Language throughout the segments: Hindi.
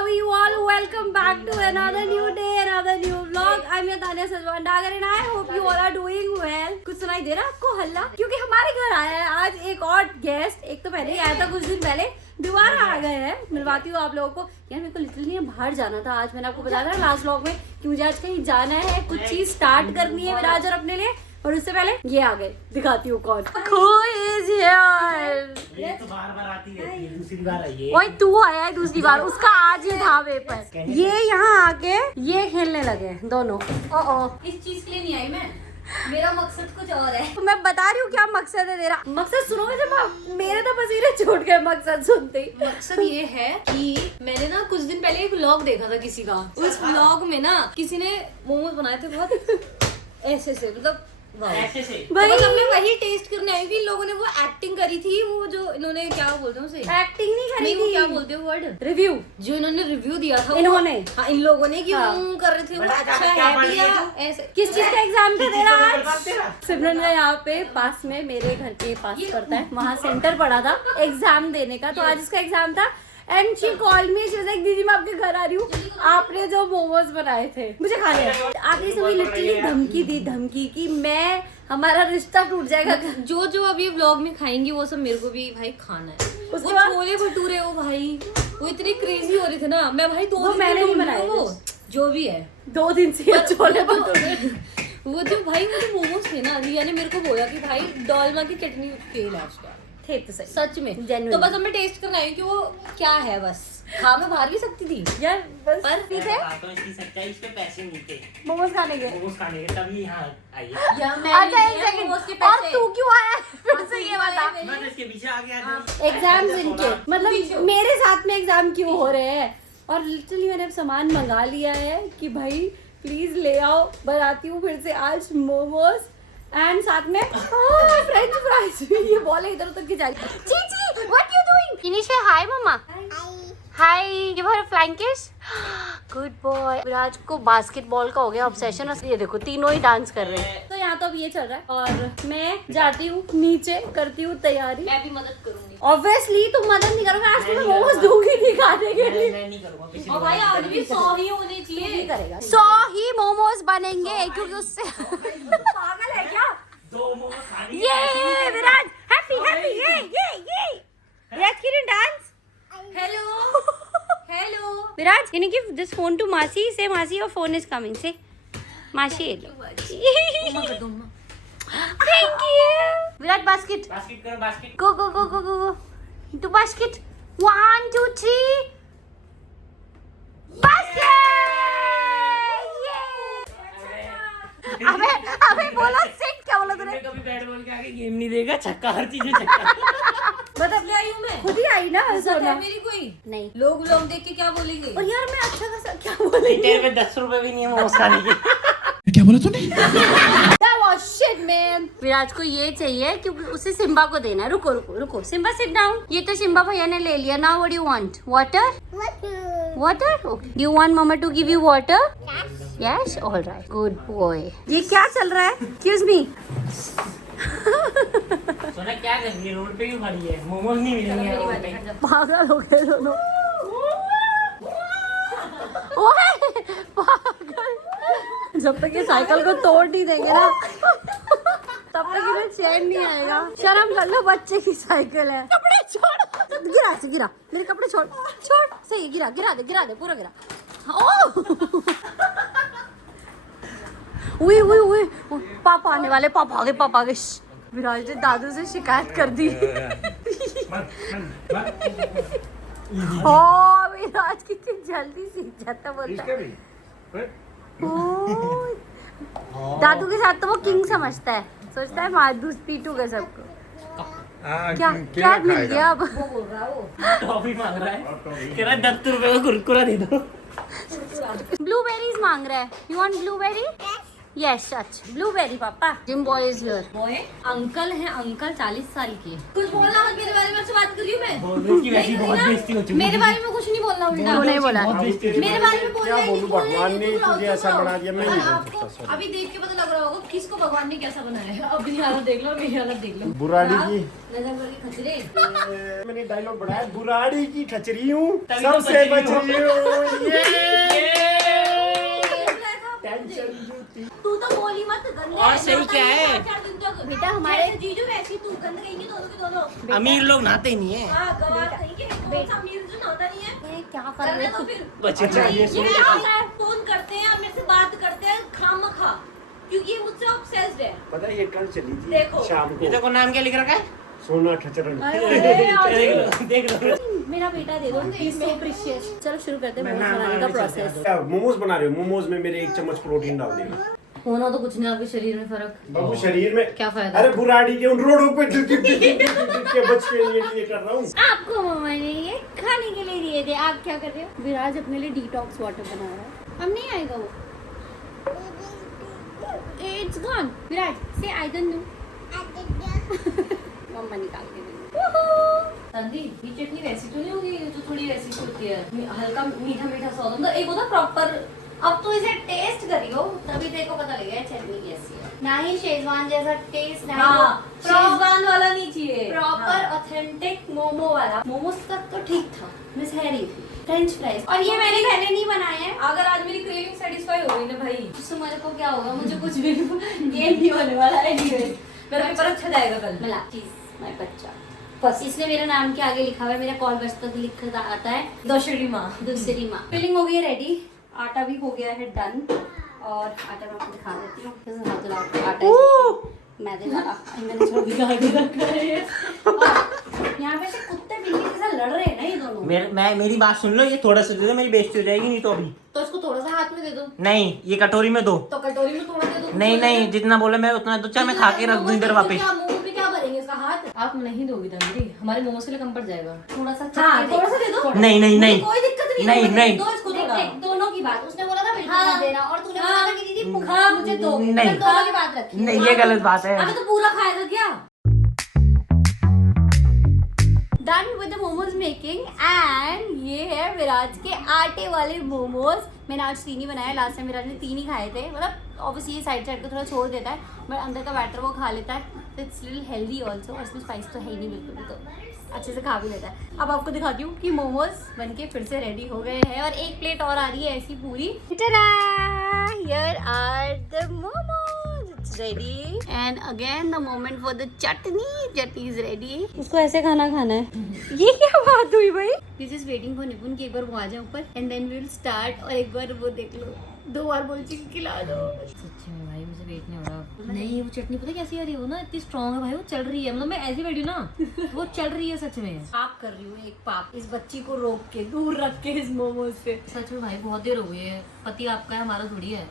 how are you all? Welcome back to another new day, another new vlog. I'm your Tanya Sajwan Dagar and I hope you all are doing well. कुछ सुनाई दे रहा है आपको हल्ला? क्योंकि हमारे घर आया है आज एक और गेस्ट. एक तो पहले ही आया था कुछ दिन पहले, दोबारा आ गए हैं. मिलवाती हूँ आप लोगों को. यार मेरे को लिटरली बाहर जाना था आज. मैंने आपको बताया था लास्ट व्लॉग में कि मुझे आज कहीं जाना है, कुछ चीज स्टार्ट करनी है मेरा आज और अपने लिए. और उससे पहले ये आ गए, दिखाती हूँ कौन. Who is here? ये तो बार-बार आती है, ये दूसरी बार आई है. ओए तू आया है दूसरी बार, उसका आज ही था पेपर. ये यहाँ आके ये खेलने लगे दोनों. इस चीज के लिए नहीं आई मैं. मेरा मकसद कुछ और है. तो मैं बता रही हूँ क्या मकसद है तेरा. मकसद सुनोगे जब मेरे तो पसीने छूट गए मकसद सुनते ही. मकसद ये है कि मैंने ना कुछ दिन पहले एक व्लॉग देखा था किसी का. उस व्लॉग में ना किसी ने मोमोज बनाए थे बहुत ऐसे से, मतलब ऐसे से. तो बस अब मैं वही टेस्ट करने आई थी. इन लोगों ने वो एक्टिंग करी थी, वो जो इन्होंने क्या बोलते हैं उसे, एक्टिंग नहीं करी वो थी. क्या बोलते हैं वर्ड, रिव्यू. जो इन्होंने रिव्यू दिया था इन्होंने हाँ इन लोगों ने कि हाँ. कर रहे थे वो क्या अच्छा है पढ़ भैया रही है तू? ऐसे. किस चीज का एग्जाम था तेरा आज? तेरा सिमरन का यहाँ पे पास में मेरे घर के पास पड़ता है, वहाँ सेंटर पड़ा था एग्जाम देने का. तो आज इसका एग्जाम था and she call me. She was like दीदी मैं आपके घर आ रही हूँ, आपने जो मोमोज बनाए थे मुझे खाने हैं. आपने सभी लिटरली धमकी दी, धमकी की मैं हमारा रिश्ता टूट जाएगा. जो जो अभी व्लॉग में खाएंगी वो सब मेरे को भी भाई खाना है. उसके वो बाद छोले भटूरे हो भाई, वो इतने क्रेजी हो रहे थे ना. मैं भाई वो मैंने नहीं बनाए वो जो भी है 2 दिन से ये छोले भटूरे. वो जो भाई वो जो मोमोज थे ना, रिया ने मेरे को बोला कि भाई डॉलमा की चटनी फेल है उसका. थे तो सही सच में. Genuine. तो बस अब मैं टेस्ट करना है कि वो क्या है. बस खा मैं बाहर भी सकती थी यार बस पर ठीक है. तो इसकी सच्चाई, इस पे पैसे नहीं थे मोमोज खाने के. मोमोज खाने के, तभी यहाँ आई है. या अच्छा एक सेकंड, और तू क्यों आया फिर से ये बता. मैं तो इसके पीछे आ गया था. एग्जाम इनके मतलब मेरे साथ में एग्जाम क्यों हो रहे हैं. और लिटरली मैंने अब सामान मंगा लिया है कि भाई प्लीज ले आओ, बनाती हूँ फिर से आज मोमोज एंड साथ में फ्रेंच फ्राइज. ये बॉल इधर उधर की जा रही. चीची what you doing. Can you say hi mamma. Hi give her a flying kiss. Good boy. Viraj को बास्केटबॉल का हो गया ऑब्सेशन. ये देखो तीनों ही डांस कर रहे हैं. तो यहाँ तो अब ये चल रहा है और मैं जाती हूँ नीचे, करती हूँ तैयारी. मैं भी मदद करूंगी. ऑब्वियसली तुम मदद नहीं करोगे. आज तुम्हें मोमोज दूंगी नहीं खाने के लिए. मैं नहीं करूँगा. पिछली और भाई बार आज भी 100 ही होने चाहिए. करेगा 100 ही मोमोज बनेंगे क्योंकि उससे पागल है क्या. 2 मोमोज खाने के ये विराज हैप्पी हैप्पी ये विराज की dance. Hello hello Viraj can you give this phone to मासी. say मासी your phone is coming. say मासी ये लो. thank you. Viraj basket basket करो. Basket go go go go go go to basket. 1 2 3 basket. अबे अबे बोला सिट. क्या बोला तूने. कभी बैट बॉल के आगे गेम नहीं देगा. छक्का, हर चीज में छक्का. मतलब ले आई हूँ मैं. खुद ही आई ना इज्जत सोना. है मेरी कोई. नहीं लोग लोग देख के क्या बोलेंगे. और यार मैं अच्छा खासा क्या बोलेंगे. तेरे पे 10 रुपए भी नहीं है मोमोज खाने के. क्या बोला तूने. That was shit man. विराज को ये चाहिए क्योंकि उसे सिम्बा को देना है. रुको रुको रुको. Simba sit down. ये तो सिम्बा भैया ने ले लिया. Now what do you want. Water. Water. Okay. Do you want mamma to give you water. Yes alright. Good boy. ये क्या चल रहा है. Excuse me. सोना क्या कर रही है. रोड पे क्यों खड़ी है. मोमोज नहीं मिलेंगे रोड पे. पागल हो गए दोनों. ओए पागल. जब तक ये साइकिल को तोड़ नहीं देंगे ना तब तक इन्हें चैन नहीं आएगा. शर्म कर लो, बच्चे की साइकिल है. कपड़े छोड़. गिरा से गिरा. मेरे कपड़े छोड़. छोड़. सही गिरा. गिरा दे पूरा गिरा. ओह उई उई उई. पापा आने वाले. पापा आ गए. विराज ने दादू से शिकायत कर दी. विराज कितनी जल्दी सीख जाता बोलता है. ओह, दादू के साथ तो वो किंग समझता है. सोचता है मार दूस पीटूगा सबको. क्या क्या मिल गया अब. टॉफी मांग रहा है. कह रहा है 10 रुपए का कुरकुरा दे दो. ब्लूबेरीज मांग रहा है. You want blueberry. Yes such blueberry papa gym boy is here boy uncle है, अंकल 40 साल के। कुछ बोलना मत मेरे बारे में, से बात कर रही हूँ मैं। बोल रही कि वैसी बहुत बेइज्जती हो चुकी मेरे बारे में कुछ नहीं बोलना उल्टा। नहीं बोला मेरे बारे में बोलना क्या ही बोलूं, भगवान ने तुझे ऐसा बना दिया, मैं नहीं बोल आपको सकता, sorry। अभी देख के पता लग रहा होगा किसको भगवान ने कैसा बनाया है। अपनी हालत देख लो, मेरी हालत देख लो। बुराड़ी की नजर पर के खचरे। मैंने डायलॉग बढ़ाया, बुराड़ी की ठचरी हूँ तभी तो सबसे बच बच रही रही हूँ। तू तो बोली मत, गंदे और सही क्या है? बेटा हमारे जीजू वैसी तू गंद कहेंगे दोनों के दोनों। अमीर लोग नहाते ही नहीं है। हाँ गवार कहेंगे, कौन सा अमीर जो नहाता नहीं है। ये क्या कर कर रहे ले हो तो फिर बच्चे अच्छा, ये ये सुन क्या होता है, फोन करते हैं और मेरे से बात करते हैं खामखा, क्योंकि ये मुझसे ऑब्सेस्ड है। पता है ये कल चली थी देखो। शाम ये को, देखो नाम क्या लिख रखा है? सोना ठचरन। देख लो। मेरा बेटा दे दो सो प्रीशियस। चलो शुरू करते हैं मैं मोमोज नाम बनाने नाम का भी प्रोसेस। चलता मोमोज बना रहे हो, मोमोज में मेरे 1 चम्मच प्रोटीन डाल देना। होना तो कुछ नहीं, आपके शरीर में फर्क। बाबू शरीर में क्या फायदा? अरे बुराड़ी के उन रोडों पे के बच के ये कर रहा हूँ। आपको मम्मा ने ये खाने के लिए दिए थे, आप क्या कर रहे हो? विराज अपने लिए डिटॉक्स वाटर बना रहा है। अब नहीं आएगा वो, इट्स गॉन। विराज से आई डोंट नो। मम्मा निकाल के देंगे। संदी ये चटनी वैसी तो नहीं होगी जो थोड़ी वैसी सी होती है, हल्का मीठा मीठा सा होता है। एक होता प्रॉपर। अब तो इसे टेस्ट करियो तभी देखो पता लगेगा चटनी कैसी है। ना ही शेजवान जैसा टेस्ट, ना हाँ, ही शेजवान वाला नहीं चाहिए। प्रॉपर ऑथेंटिक मोमो वाला। मोमोज तक तो ठीक था, मिस हैरी थी। फ्रेंच फ्राइज, और ये मैंने पहले नहीं बनाए हैं। अगर आज मेरी क्रेविंग सेटिस्फाई हो गई ना भाई, तो मेरे को क्या होगा, मुझे कुछ भी गेम नहीं होने वाला है। मेरा पेपर अच्छा जाएगा कल। मला प्लीज माय बच्चा बस, इसलिए मेरे नाम के आगे लिखा हुआ है, मेरा कॉल बचता लिखा आता है दूसरी माँ। दूसरी माँ। फिलिंग हो गई है रेडी, आटा भी हो गया है डन। और आटा मैं आपको दिखा देती हूँ कैसे हाथ चला आटा मैदे वाला मैंने थोड़ा भिगा के रखा है। और यहाँ पे से कुत्ते बिल्ली के साथ लड़ रहे हैं ना ये दोनों। मेरी बात सुन लो, ये थोड़ा सा दे दो, मेरी बेइज्जती हो जाएगी नहीं तो अभी। तो इसको थोड़ा सा हाथ में दे दो। नहीं, ये कटोरी में दो। तो कटोरी में थोड़ा दे दो। नहीं जितना बोले मैं उतना दो, चाहे मैं खा के रख दूं इधर वापस। मोमोज में क्या भरेंगे इसका हाथ? आप नहीं दोगी तंदूरी, हमारे मोमोज के लिए कम पड़ जाएगा। थोड़ा सा हाँ, थोड़ा सा दे दो। नहीं कोई दिक्कत नहीं नहीं, है, नहीं। दो इसको देख थोड़ा। देख दोनों की बात, उसने बोला था बिल्कुल हाँ। मत देना, और तूने बोला था कि दीदी हाँ। मुझे दो। नहीं। दोनों की बात रखी। नहीं, ये गलत बात है। अबे तो पूरा खाएगा क्या? Done with the momos making. And ये है विराज के आटे वाले मोमोज। मैंने आज 3 ही बनाए, लास्ट टाइम विराज ने 3 ही खाए थे। मतलब ऑब्वियसली ये साइड को थोड़ा छोड़ देता है, बट अंदर का बैटर वो खा लेता है, तो इट्स लिटिल हेल्दी ऑल्सो। और इसमें स्पाइस तो है ही नहीं बिल्कुल भी, तो अच्छे से खा भी लेता है। अब आपको दिखाती हूँ कि मोमोज बनके फिर से रेडी हो गए हैं, और एक प्लेट और आ रही है ऐसी पूरी। Here are the momos. It's ready. And again the moment for the chutney. Chutney is ready. उसको ऐसे खाना है। ये क्या बात हुई भाई? We're just waiting for निपुण कि एक बार वो आ जाए ऊपर, and then we'll start। और एक बार वो देख लो, 2 बार बोल चिकन खिला दो। सच्ची में भाई मुझे वेट नहीं हो रहा। नहीं वो चटनी पता कैसी आ रही है, वो ना इतनी स्ट्रॉन्ग है भाई, वो चल रही है। मतलब मैं ऐसी बैठी हूँ ना, वो चल रही है सच में। पाप कर रही हूँ, एक पाप इस बच्ची को रोक के दूर रख के इस मोमोज से। सच में भाई बहुत देर हो गई है। पति आपका है, हमारा थोड़ी है।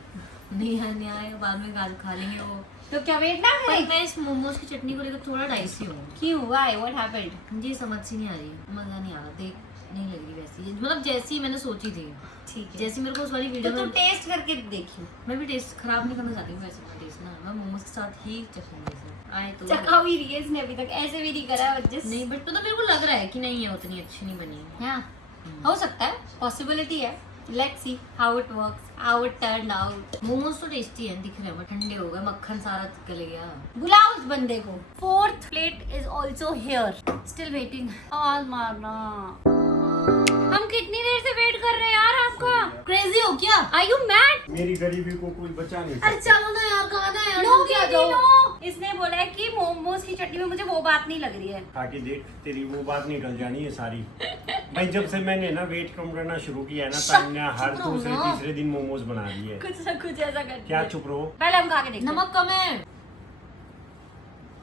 नहीं आएगा बाद में गाज खा लेंगे वो। तो क्या वेट ना पर है? मैं इस मोमोज की चटनी को लेकर थोड़ा डाइसी हूँ। क्यों? Why? What happened? मुझे समझ से नहीं आ रही, मजा नहीं आ रहा। देख नहीं लग रही वैसी, मतलब जैसी मैंने सोची थी। ठीक है, जैसी मेरे को उस वाली तो वीडियो तू में। टेस्ट करके देखियो। मैं भी टेस्ट खराब नहीं करना चाहती हूँ वैसे टेस्ट ना, मैं मोमोज के साथ ही चखूंगी इसे। आए तो चखा हुई रही है इसने अभी तक, ऐसे भी नहीं करा बच्चे। नहीं, बट तो मेरे को लग रहा है कि नहीं है, उतनी अच्छी नहीं बनी है। हाँ, हो सकता है, पॉसिबिलिटी है। Let's see how it works, how it turn out. Momos तो टेस्टी है, दिख रहे हैं, बट ठंडे हो गए, मक्खन सारा गल गया। बुलाओ उस बंदे को। 4th plate is also here, still waiting. All मारना, हम कितनी देर से वेट कर रहे हैं यार आपका? क्रेजी हो क्या? Are you mad? मेरी गरीबी को कोई बचा नहीं अरे सकता। चलो ना यार, खाना है यार, नो जल्दी आ दीदी जाओ। नो, इसने बोला है कि मोमोज की चटनी में मुझे वो बात नहीं लग रही है। खा के देख, तेरी वो बात निकल जानी है सारी। भाई जब से मैंने ना वेट कम करना शुरू किया है ना, तब ने हर चुप रहो दूसरे ना। तीसरे दिन मोमोज बना दिए। कुछ ना कुछ ऐसा कर क्या चुप रहो? पहले हम खा के देखते हैं। नमक कम है,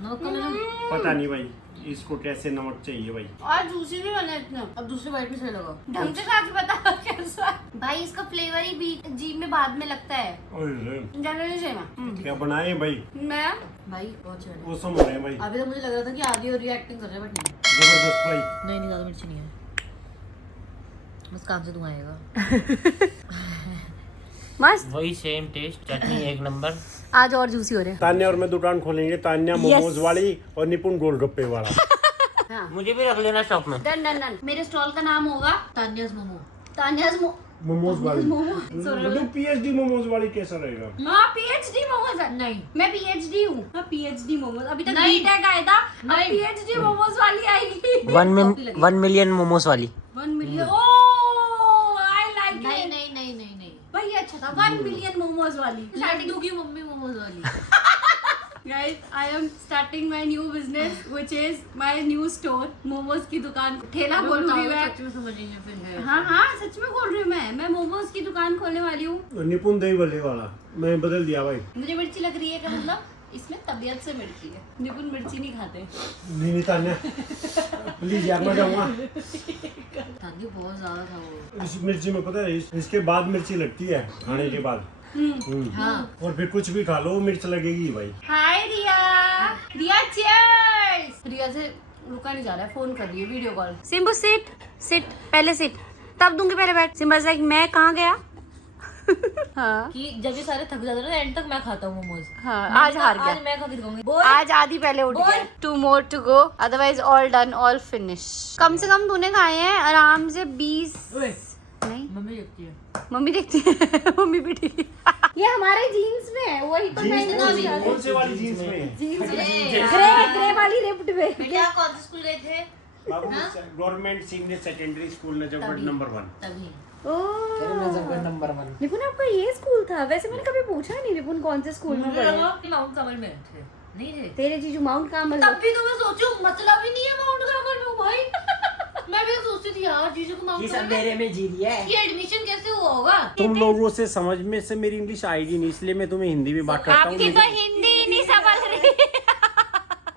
नमक कम है ना। पता नहीं भाई इसको कैसे नमक चाहिए भाई। और जूसी भी बना इतना, अब दूसरे बाइट में सही लगा। ढंग से खा के बता कैसा भाई। इसका फ्लेवर ही भी जीभ में बाद में लगता है, ओए, जनरली सेम। क्या बनाए भाई? मैं भाई बहुत अच्छा है। वो समझ रहे हैं भाई, अभी तो मुझे लग रहा था कि आधी और रिएक्टिंग कर रहे हैं, बट नहीं। जबरदस्त भाई। नहीं ज्यादा मिर्ची नहीं है, बस काम से धुआं आएगा। मस्त। वही सेम टेस्ट, चटनी एक नंबर। आज और जूसी हो रहे हैं। तान्या और मैं दुकान खोलेंगे, तान्या मोमोज वाली और निपुण गोलगप्पे वाला। हाँ। मुझे भी रख लेना शॉप में। Done done done. मेरे स्टॉल का नाम होगा तान्याज मोमो। तान्याज मोमोज वाली मतलब PhD मोमोज वाली कैसा रहेगा? हाँ PhD मोमोज। नहीं, मैं PhD हूँ। हाँ PhD मोमोज। अभी तक नहीं। बीटेक आया था, अब नहीं। PhD मोमोज वाली आएगी। 1 मिलियन मोमोस वाली। 1 मिलियन। ओह आई लाइक नहीं इट। नहीं नहीं नहीं नहीं। भाई ये अच्छा था। 1 मिलियन मोमोज वाली। लड्डू की मम्मी मोमोज वाली। Guys, I am starting my new business, which is my new store. Momos की दुकान, ठेला खोलूंगी मैं। सच में समझेंगे फिर है। हाँ हाँ सच में खोल रही हूँ मैं मोमोज की दुकान खोलने वाली हूँ। और निपुण दही भल्ले वाला मैं बदल दिया भाई। मुझे मिर्ची लग रही है का मतलब इसमें तबीयत से मिर्ची है। निपुण मिर्ची नहीं खाते। नहीं तान्या प्लीज यार, मैं जाऊंगा। तान्या बहुत ज्यादा था वो। इस मिर्ची में पता है इसके बाद मिर्ची लगती है खाने के बाद। हाँ। और फिर कुछ भी खा लो मिर्च लगेगी भाई। हाय रिया। रिया चीयर्स। रिया से रुका नहीं जा रहा है, फोन कर रही है video call. Simbu sit sit, पहले सिट तब दूंगी, पहले बैठ। सिम्बा लाइक मैं कहाँ गया। हाँ कि जब ये सारे थक जाते हैं ना एंड तक मैं खाता हूँ मोमोज। हाँ आज हार गया। आज मैं खा के दिखाऊंगी। आज आधी पहले उठ गया। 2 more to go, otherwise all done, all finished। कम से कम तूने खाए हैं आराम से 20। नहीं मम्मी देखती है। मम्मी देखती है। मम्मी भी ठीक है। ये हमारे जीन्स में है, वही तो मैं कौन से वाली जीन्स में? जीन्स ग्रे वाली रिप्ड में। बेटा कौन से स्कूल गए थे? Government senior secondary school Najafgarh number 1। तभी। नंबर 1। निपुण आपका ये स्कूल था? वैसे मैंने कभी पूछा नहीं निपुण कौन से स्कूल में पढ़े। माउंट कमल में थे। नहीं थे। तेरे जीजू माउंट कामल। तब भी तो मैं सोचूं मतलब ही नहीं है माउंट कमल में भाई। मैं भी सोचती थी यार जीजू को माउंट कमल में जी रही है। ये एडमिशन कैसे हुआ होगा? तुम लोगों से समझ में से मेरी इंग्लिश आएगी नहीं, इसलिए मैं तुम्हें हिंदी में बात करता हूँ। आपकी तो हिंदी ही नहीं समझ रही।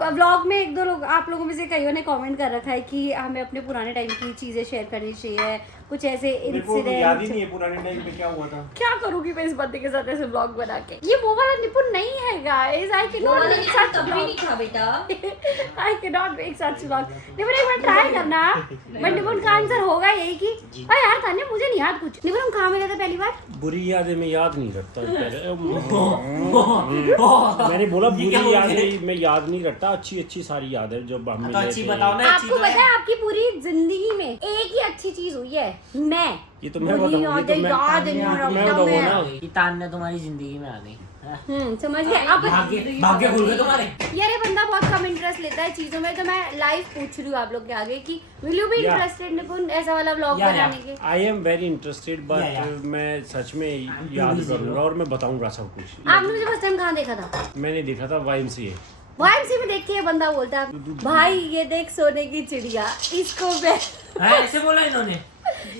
व्लॉग में 1-2 लोग आप लोगों में से कईयों ने कमेंट कर रखा है कि हमें अपने पुराने टाइम की चीजें शेयर करनी चाहिए, कुछ ऐसे याद ही इंसिडेंट। नहीं है पुराने टाइम पे क्या हुआ था। क्या करूंगी मैं इस बंदे के साथ ऐसे व्लॉग बना के। ये वो वाला निपुण नहीं है guys. I can not make such कभी नहीं था बेटा। I can not make such vlog. निपुण एक बार ट्राई करना। बट निपुण का आंसर होगा यही कि अरे यार तान्या मुझे नहीं याद कुछ। निपुण हम कहाँ मिले थे पहली बार? बुरी यादें मैं याद नहीं रखता। मैंने बोला बुरी यादें मैं याद नहीं रखता, अच्छी अच्छी सारी याद है जब हम मिले अच्छी थे। बताओ ना। आपको पता है आपकी पूरी जिंदगी में एक ही अच्छी चीज हुई है, मैं। ये तो मैं बुरी बताऊंगी, यादें तो मैं याद नहीं मैं रखता बताऊंगा मैं। ना। कि तान्या तुम्हारी जिंदगी में आ गई। समझ गए। अब भाग्य खुल गए तुम्हारे। यार ये बंदा बहुत कम इंटरेस्ट लेता है चीजों में, तो मैं लाइव पूछ रही हूँ आप लोग के आगे कि will you be Yeah. Interested Nipun ऐसा वाला व्लॉग Yeah, बनाने के? I am very interested but Yeah. मैं सच में याद करूंगा और मैं बताऊंगा सब कुछ। आपने मुझे फर्स्ट टाइम कहाँ देखा था? मैंने देखा था YMCA। YMCA में देख के ये बंदा बोलता है भाई ये देख सोने की चिड़िया, इसको मैं ऐसे बोला इन्होंने।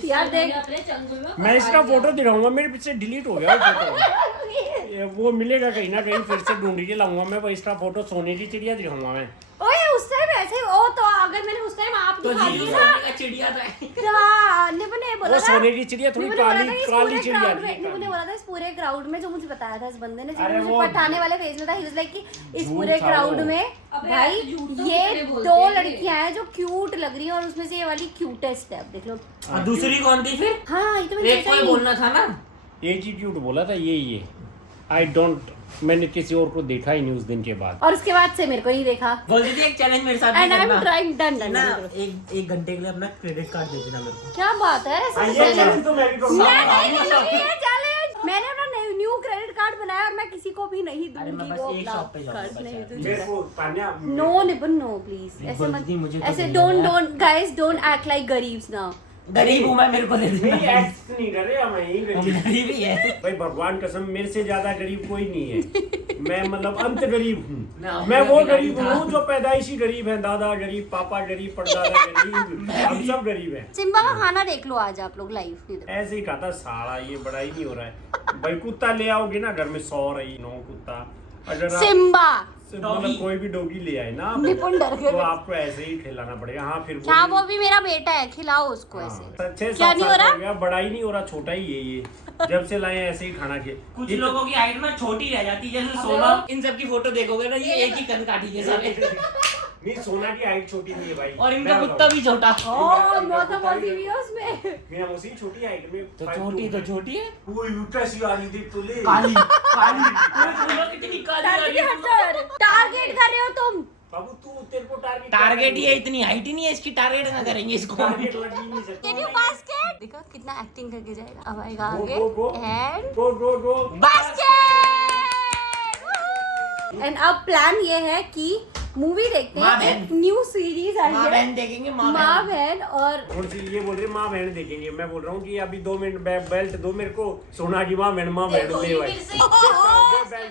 यार देख अपने चंगुल में मैं इसका फोटो दिखाऊंगा, मेरे पीछे डिलीट हो गया वो फोटो। वो मिलेगा कहीं ना कहीं, फिर से ढूंढ के लाऊंगा मैं। वो इसका फोटो सोने की चिड़िया दिखाऊंगा मैं। ओए उस टाइम ऐसे ओ तो अगर मैंने उस टाइम आप तो दिखा जी दी ना। चिड़िया था। हाँ, निपुण ने बोला वो था। सोने की चिड़िया थोड़ी निपुण ने बोला काली था कि इस काली पूरे चिड़िया crowd में- थी। निपुण ने बोला था इस पूरे क्राउड में, जो मुझे बताया था इस बंदे ने, जो अरे मुझे वो पटाने वाले फेज में था, he was like कि इस झूठ पूरे था क्राउड वो। में अबे भाई ऐसे झूठ तो ये कितने बोलते 2 हैं ये। लड़कियां हैं जो क्यूट लग रही हैं और उसमें से ये वाली क्यूटेस्ट है। अब देख लो। और दूसरी कौन थी फिर? हाँ ये तो मैंने एक सोचा कोई ही नहीं। बोलना था ना। एटीट्यूड बोला था ये आई डोंट, मैंने किसी और को देखा ही नहीं उस दिन के बाद। और उसके बाद से मेरे को नहीं देखा। बोलती थी एक चैलेंज मेरे साथ एंड भी आई एम करना। ट्राइंग डन ना एक घंटे के लिए अपना क्रेडिट कार्ड दे देना मेरे को। क्या बात है ऐसा ये challenge- challenge तो मैं भी करूंगा। मैं नहीं करूंगी ये challenge। मैंने अपना न्यू क्रेडिट कार्ड बनाया और मैं किसी को भी नहीं अरे मैं दूंगी बस वो एक अपना शॉप पे जाऊंगा कार्ड। बस नहीं यार। तुझे मेरे को Tanya no Nipun no please ऐसे मत। बोलती मुझे तो ऐसे नहीं डोंट देना। Don't guys don't act like गरीब्स नाउ। गरीब हूँ मैं, मेरे को दे नहीं देना। एक्ट नहीं कर रहे, मैं ही गरीब। गरीब ही है। भाई भगवान कसम मेरे से ज्यादा गरीब कोई नहीं है। मैं मतलब अंत गरीब ना, हूँ। मैं मैं वो भी गरीब गरीब था। हूँ जो पैदाइशी गरीब है। दादा गरीब, पापा गरीब, परदादा गरीब, हम सब गरीब है। सिम्बा का खाना देख लो आज आप लोग लाइव। ऐसे ही खाता साला, ये बड़ा ही नहीं हो रहा है भाई। कुत्ता ले आओगे ना घर में 100 रही 9 कुत्ता, अगर आप सिम्बा मतलब कोई भी डॉगी ले आए ना आप, निपुण डर गए। तो आपको ऐसे ही खिलाना पड़ेगा। हाँ फिर क्या वो भी मेरा बेटा है, खिलाओ उसको ऐसे। 6-7 क्या नहीं हो साल रहा? हो गया, बड़ा ही नहीं हो रहा, छोटा ही है ये। जब से लाए ऐसे ही खाना के। कुछ लोगों की हाइट में छोटी रह जाती है, जैसे सोना। इन सब की फोटो देखोगे ना, ये एक ही कद काटी है साले। नहीं सोना की हाइट छोटी नहीं है भाई और इनका कुत्ता भी छोटा। ओह मौसा मौसी भी है उसमें। मेरा मौसी छोटी हाइट में तो छोटी है। वो कैसी आ रही थी तुले काली कितनी काली आ रही है। टारगेट कर रहे हो तुम। बाबू तू तेरे को टारगेट ही है, इतनी हाइट ही नहीं है इसकी, टारगेट ना करेंगे इसको। टारगेट लगी नहीं सकता। Can you basket? देखो कितना एक्टिंग करके जाएगा। अब आएगा गो, आगे go, go. And go basket. And अब प्लान ये है कि मूवी देखते माँ हैं। बहन। एक न्यू सीरीज आई माँ है बहन देखेंगे, माँ माँ बहन। बहन। और और ये बोल रहे माँ बहन देखेंगे, मैं बोल रहा हूँ कि अभी 2 मिनट बेल्ट दो मेरे को, सोना की माँ बहन ले भाई।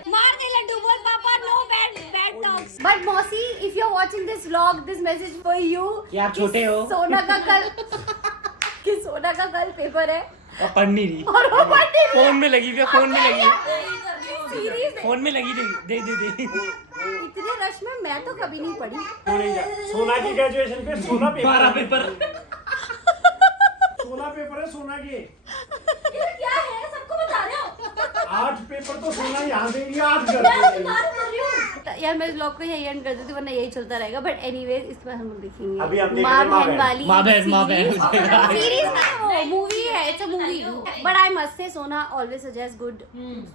मार दे लड्डू बोल पापा नो बैड टॉक्स। बट मौसी if you are watching this vlog this message for you कि आप छोटे हो। सोना का कल पेपर है और पढ़ नहीं रही, और वो पढ़ती भी है। फोन में लगी हुई है, फोन में लगी है, सीरीज फोन में लगी। दे इतने रश में मैं तो कभी नहीं पढ़ी। सोना की ग्रेजुएशन पे 16 पेपर 12 पेपर। 16 पेपर है सोना के। ये क्या है सबको बता रहे हो। 8 पेपर तो सोना यहाँ देंगे, 8 मैं कर बात कर रही हूँ यार। मैं इस व्लॉग को यही एंड कर देती वरना यही चलता रहेगा। बट एनीवेज इस पर हम लोग देखेंगे अभी हम देख माँ रहे हैं बहन वाली माँ बहन सीरीज ना, वो मूवी है। It's a movie but I must say Sona always suggest good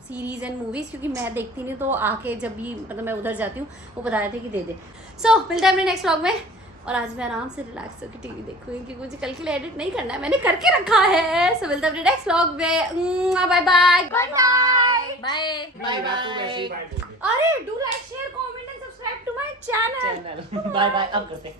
series and movies, क्योंकि मैं देखती नहीं तो आके जब भी मतलब मैं उधर जाती हूँ वो बता रहे थे कि दे दे। सो मिलते हैं अपने नेक्स्ट व्लॉग में। और आज मैं आराम से रिलैक्स होकर टीवी देखूंगी क्योंकि मुझे कल के लिए एडिट नहीं करना है, मैंने करके रखा है। सो मिलते हैं अपने नेक्स्ट व्लॉग में। Bye bye bye bye. अरे do like share comment and subscribe to my channel. Bye bye. अब करते हैं।